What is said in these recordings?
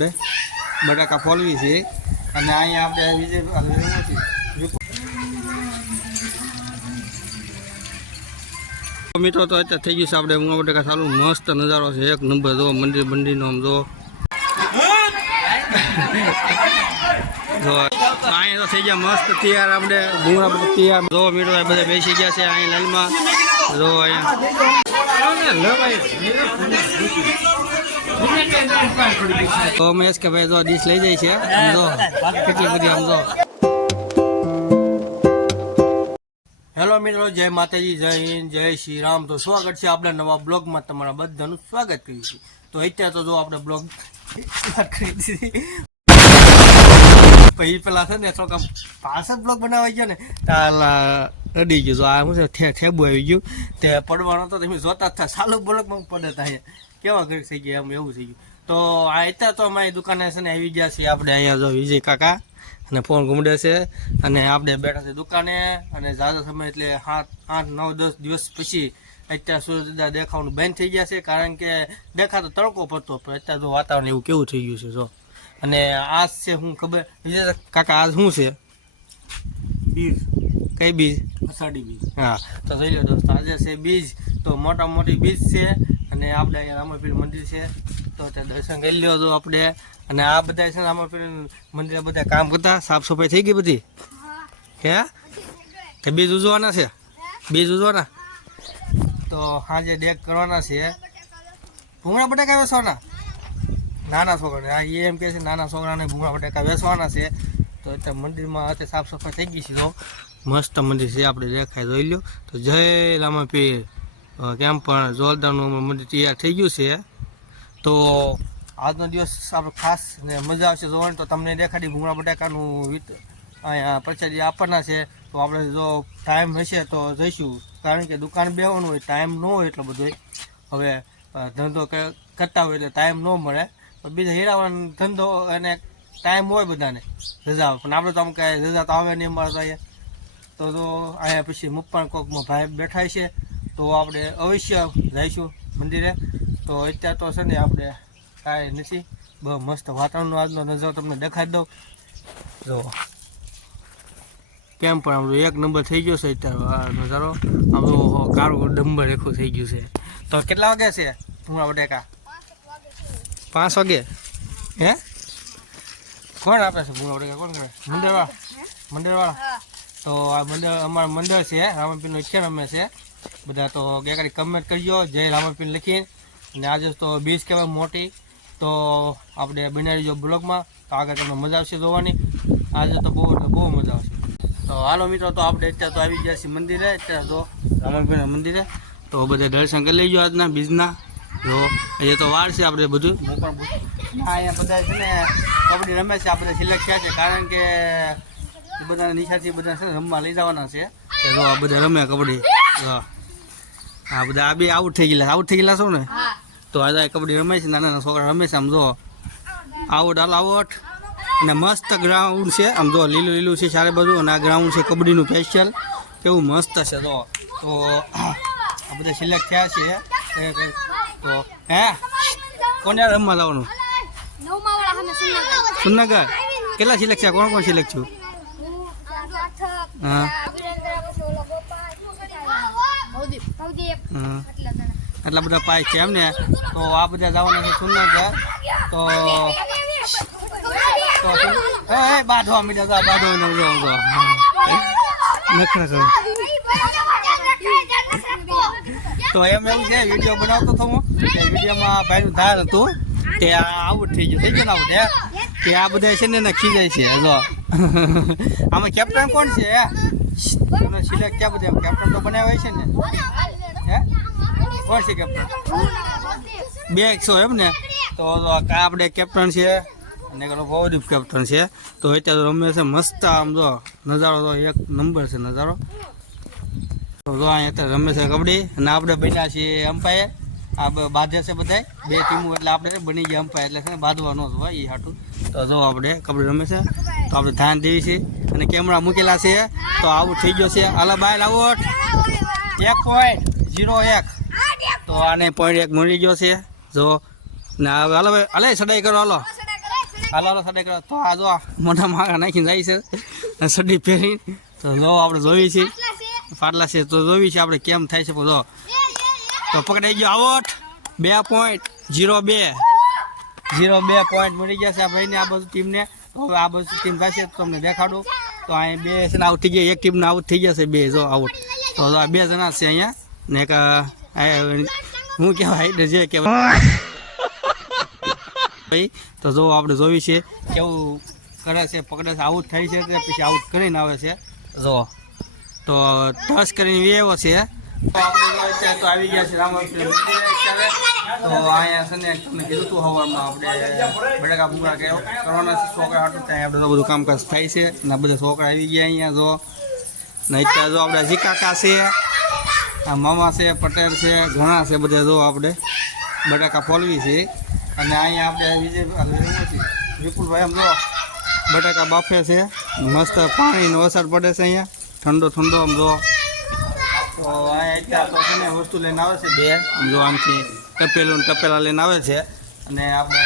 આપણે બટાકા ફોલવી છે અને અહીંયા આપણે વિજય મિત્રો તો અત્યારે થઈ ગયું છે આપણે ભૂંગળા બટાકા ચાલુ મસ્ત નજારો છે એક નંબર જો મંદિર બંદીરનો આમ જો અહીંયા તો થઈ ગયા મસ્ત તૈયાર આપણે ભૂંગળા બધા તૈયાર જો મિત્રો બધા બેસી ગયા છે અહીંયા લાઈનમાં જો અહીંયા તો મહેશ કે ભાઈ જો ડીશ લઈ જાય છે જો કેટલી બધી આમ જો હેલો મિત્રો જય માતાજી જય હિન્દ જય શ્રી રામ તો સ્વાગત છે આપણા નવા બ્લોગમાં તમારા બધાનું સ્વાગત કરીએ છીએ તો અત્યારે તો જો આપણે બ્લોગ કરી દીધી પછી પેલા છે ને થોડોક પાછળ બ્લોગ બનાવાઈ ગયો ને તાલા અડી ગયો આ શું છે ઠેબુ આવી ગયું તે પડવાનો તો તમે જોતા જ થા સાલું બ્લોગમાં પડે થાય કેવા ઘર થઈ ગયા એમ એવું થઈ ગયું તો આ અત્યારે તો અમારી દુકાને છે ને આવી ગયા છે આપણે અહીંયા જો વિજય કાકા અને ફોન ઘૂમડે છે અને આપણે બેઠા છે દુકાને અને ઝાઝો સમય એટલે 8-9-10 દિવસ પછી અત્યારે સૂરજ દેખાવાનું બંધ થઈ ગયા છે કારણ કે દેખાતો તડકો પડતો પણ અત્યારે તો વાતાવરણ એવું કેવું થઈ ગયું છે જો અને આજ છે હું ખબર વિજય કાકા આજ શું છે બીજ કઈ બીજ અષાઢી બીજ હા તો જોઈ લો દોસ્તો આજે છે બીજ તો મોટા મોટી બીજ છે અને આપણે અહીંયા રામાપીર મંદિર છે તો ત્યાં દર્શન કરી લ્યો તો આપણે અને આ બધા છે ને રામાપીર મંદિરે બધા કામ કરતા સાફ સફાઈ થઈ ગઈ બધી હે કે બીજ ઉજવાના છે બીજ ઉજવાના તો સાંજે ડેક કરવાના છે ભૂંગળા બટાકા વેચવાના નાના છોકરાને આ એમ કહે છે નાના છોકરાને ભૂંગળા બટાકા વેચવાના છે તો અત્યારે મંદિરમાં અત્યારે સાફ સફાઈ થઈ ગઈ છે તો મસ્ત મંદિર છે આપણે દેખાય જોઈ લો તો જય રામાપીર કેમ પણ જોરદારનું મંદિર તૈયાર થઈ ગયું છે તો આજનો દિવસ આપણે ખાસ ને મજા આવશે જોવાની તો તમને દેખાડી ભૂંગળા બટાકાનું અહીંયા પ્રચારી આપવાના છે તો આપણે જો ટાઈમ હશે તો જઈશું કારણ કે દુકાન બેવાનું હોય ટાઈમ ન હોય એટલો બધો હવે ધંધો કરતા હોય એટલે ટાઈમ ન મળે પણ બીજા હીરાવાનો ધંધો અને ટાઈમ હોય બધાને રજા પણ આપણે તો આમ કાંઈ રજા તો આવે નહીં અમારે તો અહીંયા તો અહીંયા પછી મુપ્પાણ કોકમાં ભાઈ બેઠા છે તો આપણે અવશ્ય જઈશું મંદિરે તો અત્યારે તો છે ને આપણે કાંઈ નથી બહુ મસ્ત વાતાવરણનો આજનો નજારો તમને દેખાડી દઉં જો કેમ પણ આપણું એક નંબર થઈ ગયો છે અત્યારે નજારો આપણું કાળું ડંબર રેખું થઈ ગયું છે તો કેટલા વાગે છે ભૂંગળા બટાકા 5 વાગે હે કોણ આપે છે ભૂંગળા બટાકા કોણ કરે મંદિરવાળા તો આ મંદિર અમારું મંદિર છે રામાપીરનો ઈચ્છા રમે છે બધા તો ગઈકાલે કમેન્ટ કરજો જય રામાપીર લખીને અને આજે તો બીજ કહેવાય મોટી તો આપણે બનાવી જો બ્લોગમાં તો આગળ તમને મજા આવશે જોવાની આજે તો બહુ મજા આવશે તો હાલો મિત્રો તો આપણે અત્યારે તો આવી ગયા છીએ મંદિરે અત્યારે તો રામાપીરના મંદિરે તો બધા દર્શન કરી લેજો આજના બીજના જો અહીંયા તો વાર છે આપણે બધું હું પણ અહીંયા બધા છે ને કબડ્ડી રમે છે આપણે સિલેક્ટ થયા છે કારણ કે એ બધા નિશાથી બધા છે ને રમવા લઈ જવાના છે તો બધા રમે કબડ્ડી હા બધા આ બી આઉટ થઈ ગયેલા છો ને તો આજે કબડ્ડી રમે છે નાના છોકરા રમે છે આમ જો આઉટ અને મસ્ત ગ્રાઉન્ડ છે આમ જો લીલું છે ચારે બાજુ અને આ ગ્રાઉન્ડ છે કબડ્ડીનું સ્પેશિયલ કેવું મસ્ત છે તો આ બધા સિલેક્ટ થયા છે તો હે કોને રમવા જવાનું સુનગર કેટલા સિલેક્ટ છે કોણ સિલેક્ટ છું હા એટલા બધા પાય છે એમ ને તો આ બધા જવાના છે સુનગર તો બાંધવા મીડા નખરા તો એમ એવું છે વિડીયો બનાવતો હતો હું કે વિડીયોમાં ભાઈનું ધાર હતું કે આઉટ થઈ ગયું આઉટ હે કે આ બધા છે ને ખીજાય છે જો આમાં કેપ્ટન કોણ છે તમે સિલેક્ટ ક્યાં બધા કેપ્ટન તો બનાવે છે ને હે કોણ છે કેપ્ટન 200 એમ ને તો આપણે કેપ્ટન છે અને બહુ કેપ્ટન છે તો અત્યારે રમે છે મસ્ત આમ જો નજારો તો એક નંબર છે નજારો તો જો અહીંયા અત્યારે રમે છે કબડ્ડી અને આપણે બન્યા છીએ અમ્પાયર આ બાંધે છે બધા 2 ટીમો એટલે આપણે બની ગયા અમ્પાયર એટલે છે ને બાંધવાનો જ હોય એ હાટું તો જો આપણે કબડ્ડી રમે છે તો આપણે ધ્યાન દેવી છે અને કેમેરા મૂકેલા છે તો આઉટ થઈ ગયો છે આલા બાય આઉટ 1.01 તો આને 0.1 મળી ગયો છે જો ને હાલો અલે સડાઈ કરો હાલો હાલો સડે કરો તો આ જો મોઢા માગા નાખીને જાય છે સડી પહેરી તો જો આપણે જોઈએ છીએ ફાટલા છે તો જોઈએ છીએ આપણે કેમ થાય છે જો તો પકડાઈ ગયો આઉટ 2.02 પોઈન્ટ મળી ગયા છે આ ભાઈને આ બાજુ ટીમને. હવે આ બાજુ ટીમ થશે તો તમને દેખાડું તો અહીં બે છે આઉટ થઈ ગયા, એક ટીમને આઉટ થઈ ગયા છે બે જો આઉટ. તો આ 2 જણા છે અહીંયા ને એક હું કહેવાય જે કહેવાય ભાઈ. તો જો આપણે જોવી છે કેવું કરે છે, પકડે છે, આઉટ થાય છે તે પછી આઉટ કરીને આવે છે જો. તો ટચ કરીને વેવો છે તો આપણે અત્યારે તો આવી ગયા છે રામાપીર મંદિરે. તો અહીંયા છે ને તમને કીધું હતું હવારમાં આપણે બટાકા ભૂંગળા કરવાના છે છોકરા હાટું, ત્યાં આપણે બધું કામકાજ થાય છે ને બધા છોકરા આવી ગયા અહીંયા જો. ને અત્યારે જો આપણે જીકાકા છે, આ મામા છે, પટેલ છે, ઘણા છે બધા જો આપણે બટાકા ફોલવી છે. અને અહીંયા આપણે વિજય વિપુલભાઈ આમ જો બટાકા બાફે છે, મસ્ત પાણીનો અસર પડે છે અહીંયા ઠંડો આમ જો. તો અહીંયા અત્યારે તો છે ને વસ્તુ લઈને આવે છે બે જો આમથી તપેલું તપેલા લઈને આવે છે. અને આપણે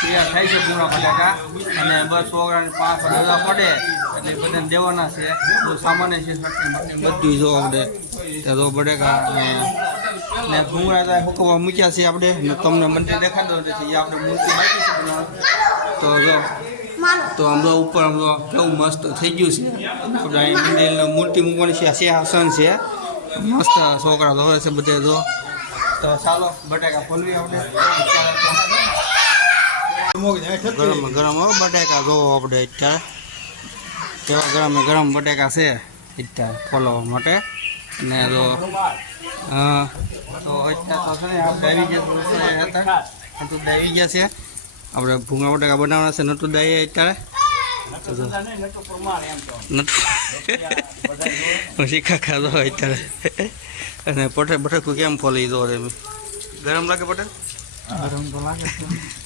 તૈયાર થાય છે પૂરા બટાકા અને બસ છોકરાને 5 પડે એટલે બધાને દેવાના છે. બહુ સામાન્ય છે બધું જો આપણે ત્યાં જો બટાકા ને ભૂંગળા તો હુકવા મૂક્યા છે આપણે ને તમને મંદિર દેખાડો નથી આપણે મૂર્તિ બાકી છે તો જો. તો આમ જો ઉપર આમ જો કેવું મસ્ત થઈ ગયું છે આપણે અહીં મંદિરની મૂર્તિ મૂકવાની છે, સિંહાસન છે મસ્ત છોકરા ધોવે છે બધે જો. તો ચાલો બટાકા ફોલવી આપણે ગરમ બટાકા જો આપણે અત્યારે કેવા ગરમ બટાકા છે અત્યારે ફોલવા માટે. ને જો તો અત્યારે તો છે ને આપણે આવી ગયા હતા નતું આવી ગયા છે આપણે ભૂંગળા બટાકા બનાવવાના છે નતું દઈએ અત્યારે શીખા ખાધો અત્યારે. અને બટાકું કેમ ફોલી દો રે ગરમ લાગે પટેલ? ગરમ તો લાગે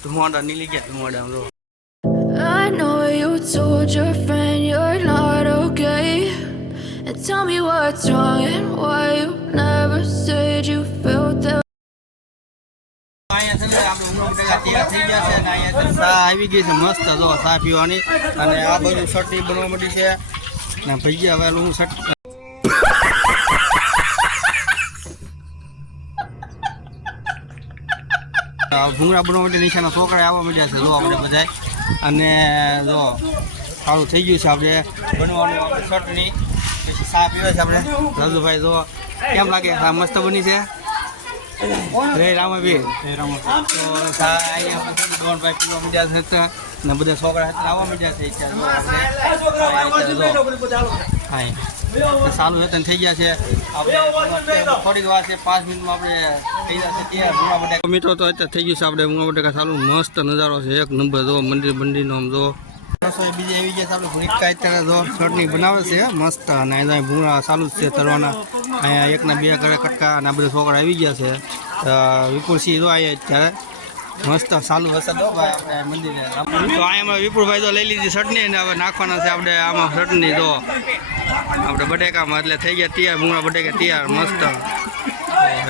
ધુમાડા નીલી ગયા ધુમાડા જો. I know you told your friend you're not okay, and tell me what's wrong and why you never said you felt that. અહીંયા છે ને આપણે ભૂંગળા બટાકા તૈયાર થઈ ગયા છે અને અહીંયા ચા આવી ગઈ છે મસ્ત જો ચા પીવાની. અને આ બધું ચટણી બનવા માંડી છે ને ભજીયા હવે હું ભૂંગળા બનવા માટે નીચેના છોકરા આવવા માંડ્યા છે જો આપણે બધા. અને જો સારું થઈ ગયું છે આપણે બનવાનું ચટણી પછી ચા પીવે છે આપણે રાજુભાઈ જો કેમ લાગે હા મસ્ત બની છે રે રામાભાઈ તો ચા અહીંયા ડોનભાઈ પીવા માંડ્યા છે ને બધા છોકરા આવવા માંડ્યા છે હા સારું વેતન થઈ ગયા છે આપણે થોડીક વાર છે 5 મિનિટમાં આપણે થઈ જશે ત્યાં ભૂંગળા બટાકા. મિત્રો તો અત્યારે થઈ ગયું છે આપણે ભૂંગળા બટાકા સારું મસ્ત નજારો છે એક નંબર જો મંદિરનો આમ જો. રસોઈ બીજી આવી ગયા છે આપણે ભૂંગળા અત્યારે જો ચટણી બનાવે છે મસ્ત અને અહીંયા ભૂંગળા ચાલુ જ છે તરવાના. અહીંયા એકના 2 કરે કટકા અને આ બધા છોકરા આવી ગયા છે વિપુલસિંહ જો અહીંયા અત્યારે મસ્ત ચાલુ હશે તો આપણે મંદિરે. તો અહીંયા વિપુલભાઈ તો લઈ લીધી ચટણી ને હવે નાખવાના છે આપણે આમાં ચટણી જો આપણે બટેકામાં એટલે થઈ ગયા તૈયાર ભૂંગળા બટેકા તૈયાર મસ્ત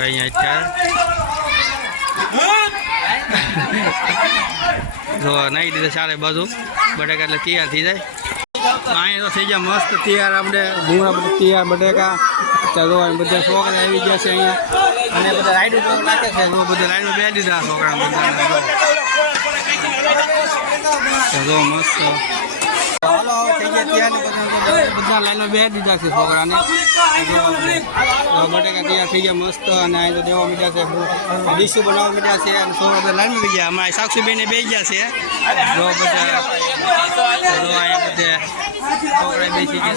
અહીંયા અત્યારે જો નાખી દીધા ચારે બાજુ બટેકા એટલે તૈયાર થઈ જાય. અહીંયા તો થઈ ગયા મસ્ત તૈયાર આપણે ભૂંગળા બધા તૈયાર બટેકા અત્યારે જો બધા છોકરા આવી ગયા છે અહીંયા અને બધા રાઈડ નાખે છે જો બધા રાઈડ બે દીધા છોકરા જો મસ્ત હાલો થઈ ગયા તૈયાર બધા લાઈનમાં બે દીધા છે છોકરાને બટેકા તૈયાર થઈ ગયા મસ્ત. અને અહીં તો દેવા મીઠા છે ડીશું બનાવવા મીઠા છે અને છોકરા બધા લાઈનમાં બી ગયા અમારા સાક્ષીબેને બે ગયા છે જો બધા અહીંયા બધે છોકરા બેસી ગયા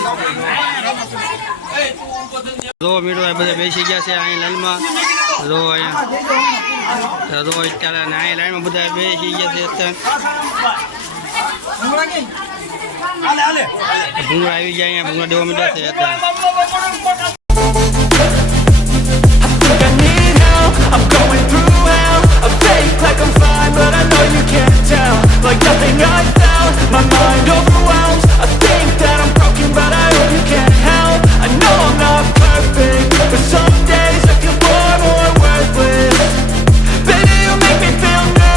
જો મીઠો બધા બેસી ગયા છે અહીં લાઈનમાં જો અહીંયા જો અત્યારે અને અહીં લાઈનમાં બધા બેસી ગયા છે અત્યારે ભૂંગળા આવી ગયા અહીંયા ભૂંગળા દેવા મીઠા છે અત્યારે. I'm going through hell. I fake like I'm fine, but I know you can't tell. Like nothing I felt, my mind overwhelms. I think that I'm broken, but I hope you can't help. I know I'm not perfect, but some days I feel far more worthless. Baby, you make me feel good.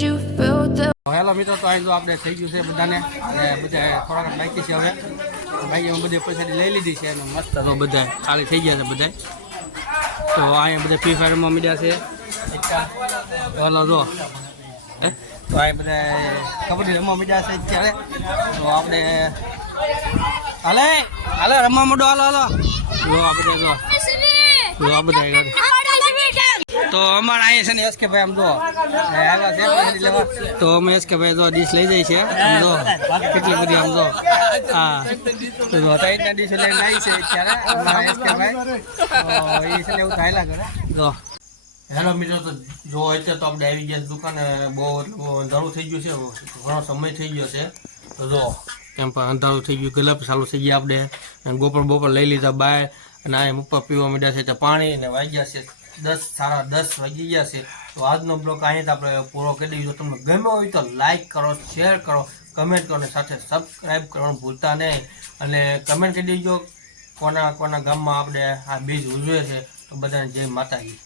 said you felt that. Hello મિત્રો, તો અહીં જો આપણે થઈ ગયું છે બધાને, અને બધા થોડાક બાકી છે. હવે બાકી અમે બધી પૈસા લઈ લીધી છે અને મસ્ત તો બધા ખાલી થઈ ગયા છે બધા. તો અહીંયા બધા ફ્રી ફાયરમાં મીડિયા છે. હેલો જો તો અહીં બધા કબડ્ડી રમવા મીડિયા છે અત્યારે. તો આપણે હાલે હાલે રમવા માંડો, હાલો હાલો જો આ બધા જો આ બધા. તો અમારે અહીંયા છે ને એસ કે ભાઈ આમ જો આવ્યા છે પૈસા લેવા. તો અમે એસ કે ભાઈ જો ડીશ લઈ જાય છે આમ જો કેટલી બધી આમ જો. હા તો જો ત્રણ ડીશ લઈને આવી છે અત્યારે અમારા એસ કે ભાઈ. તો એ છે ને એવું થાયલા કરે જો. હેલો મિત્રો, તો જો અત્યારે તો આપણે આવી ગયા દુકાને. બહુ અંધારું થઈ ગયું છે, ઘણો સમય થઈ ગયો છે. તો જો કેમ પણ અંધારું થઈ ગયું, ગલપ ચાલુ થઈ ગયા આપણે. અને બપોર લઈ લીધા બહાર, અને આ ઉપર પીવા માંડ્યા છે પાણી. અને વાગ્યા છે 10:30 વાગી ગયા છે. તો આજનો બ્લોગ અહીંયા આપણે પૂરો કરી દઈશું. તમને ગમ્યો હોય તો લાઈક કરો, શેર કરો, કમેન્ટ કરો, અને સાથે સબસ્ક્રાઈબ કરવાનું ભૂલતા નહીં. અને કમેન્ટ કરી દેજો કોના ગામમાં આપણે આ બીજ ઉજવે છે. તો બધાને જય માતાજી.